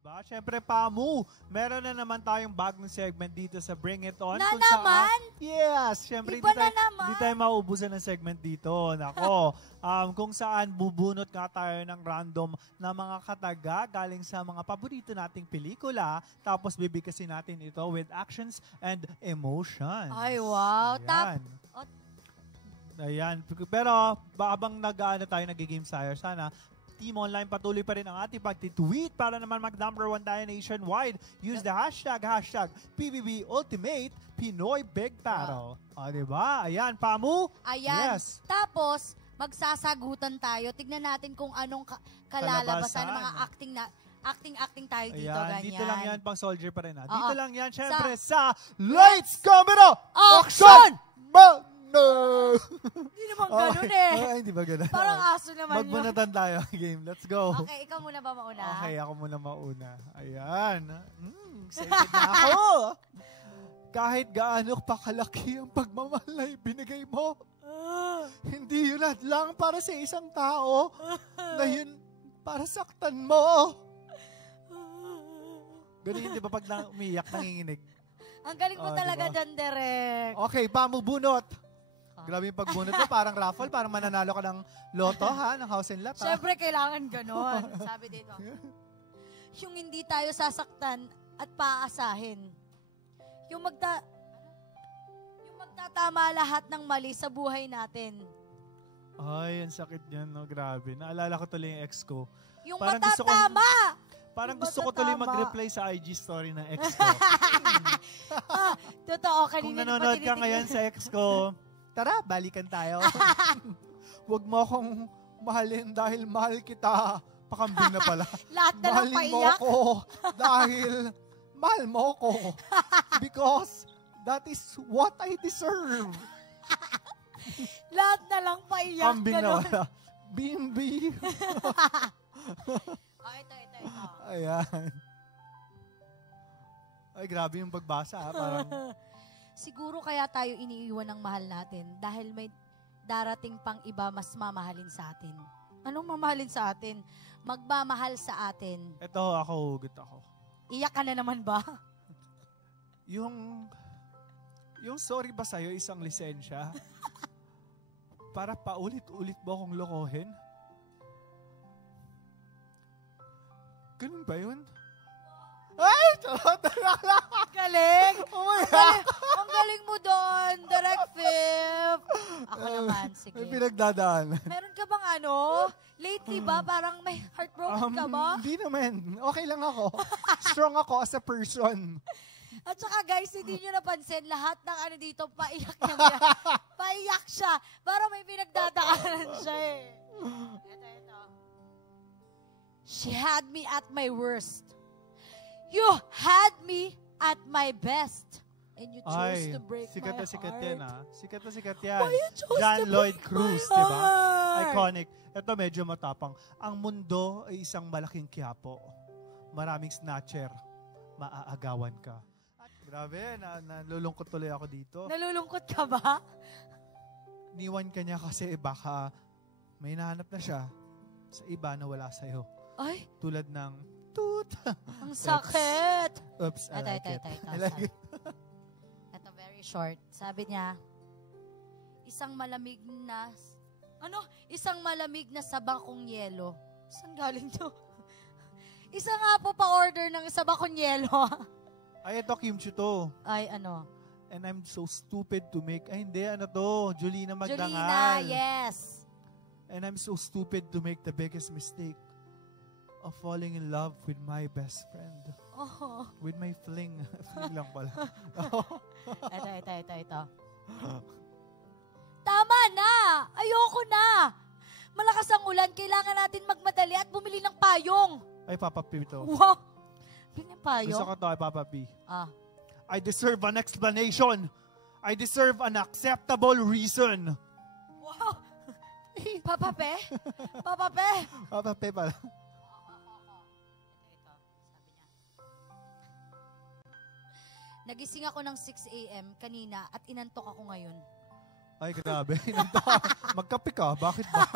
Diba? Siyempre, Pamu, meron na naman tayong bagong segment dito sa Bring It On. Na naman? Yes! Siyempre, Iba na naman? hindi tayo mauubusan ng segment dito. Nako, kung saan bubunot nga tayo ng random na mga kataga galing sa mga paborito nating pelikula, tapos bibigkasin natin ito with actions and emotions. Ay, wow. Ayan. Ayan. Pero, habang tayo nag-game tayo, sana Team Online, patuloy pa rin ang ating pag-tweet para naman mag-number 1 tayo nationwide. Use the hashtag PBB Ultimate Pinoy Big Battle. Diba? Ayan, Pamu? Ayan. Yes. Tapos, magsasagutan tayo. Tignan natin kung anong kalalabasan ng mga acting tayo dito. Ayan, ganyan. dito lang yan, pang soldier pa rin. Dito Oo. lang yan, syempre, sa Lights, Camera, Action! No! Hindi naman ganun eh. Ay, hindi ba ganun? Parang aso naman yun. Magbunatan tayo game. Let's go. Okay, ikaw muna ba mauna? Okay, ako muna mauna. Ayan. Excited na ako. Kahit gaano pa kalaki ang pagmamahal na ibinigay mo, hindi yun at lang para sa isang tao na yun para saktan mo. Ganun di ba pag umiyak, nanginginig? Ang galing mo talaga diba? dyan, Derek. Okay, pamubunot. Grabe yung pagbunot mo, parang raffle, parang mananalo ka ng loto, ha? Ng house and lot, ha? Siyempre, kailangan ganon. Sabi dito. Yung hindi tayo sasaktan at paasahin. Yung magtatama lahat ng mali sa buhay natin. Ay, ang sakit niyan, no? Grabe. Naalala ko tuloy yung ex ko. Yung Parang matatama! Parang Yung gusto ko tuloy matatama. mag-reply sa IG story ng ex ko. Totoo, Kung kanina nanonood ka ngayon sa ex ko, tara, balikan tayo. Huwag mo akong mahalin dahil mahal kita. Pakambing na pala. Lahat na lang Mahalin mo paiyak. ako dahil mahal mo ako. Because that is what I deserve. Lahat na lang paiyak. Kambing na ganon. wala. Bimbi. Ito. Ayan. Ay, grabe yung pagbasa. Parang, Siguro kaya tayo iniiwan ng mahal natin dahil may darating pang iba mas mamahalin sa atin. Anong mamahalin sa atin? Magmamahal sa atin. ito, hugot ako. Iyak ka na naman ba? Yung sorry ba sa'yo isang lisensya? Para paulit-ulit mo akong lokohin? Ganun ba yun? Ay! Charot! Galing! Oh my God! Ang galing mo doon, Direct Fifth. Ako naman, sige. May pinagdadaan. Meron ka bang lately ba, parang may heartbroken ka ba? Hindi naman. Okay lang ako. Strong ako as a person. At saka guys, hindi nyo napansin, lahat ng dito, paiyak niya. Paiyak siya. Para may pinagdadaanan siya eh. Ito. She had me at my worst. You had me at my best. And you chose to break sikat my na sikat heart. yan, ha? Sikat na sikat yan. Why you chose John to Lloyd break Cruz, my di ba? heart? Iconic. Ito medyo matapang. Ang mundo ay isang malaking kiyapo. Maraming snatcher. Maaagawan ka. Grabe, nalulungkot tuloy ako dito. Nalulungkot ka ba? Niwan ka niya kasi baka may nahanap na siya sa iba na wala sa'yo. Ay, Tulad ng toot. ang sakit. Oops, I like it. I like it. Ito, very short. Sabi niya, isang malamig na sabakong yelo. Saan galing to? Isa nga po pa-order ng sabakong yelo. Ay, ito, kimchi to. Ay, And I'm so stupid to make... Ay, hindi. Ano to? Jolina Magdangal. Jolina, yes. And I'm so stupid to make the biggest mistake of falling in love with my best friend. Oh. With my fling. Fling lang pala. Ito. Tama na! Ayoko na! Malakas ang ulan, kailangan natin magmadali at bumili ng payong. Ay, Papa P to. Wow! Bili ng payong? Gusto ko to, ay Papa P. Ah. I deserve an explanation. I deserve an acceptable reason. Wow! Papa Pe? Papa Pe? Papa P pala. Ito, sabi niya. Nagising ako ng 6 a.m. kanina at inantok ako ngayon. Ay, grabe. Magkape ka. Bakit ba?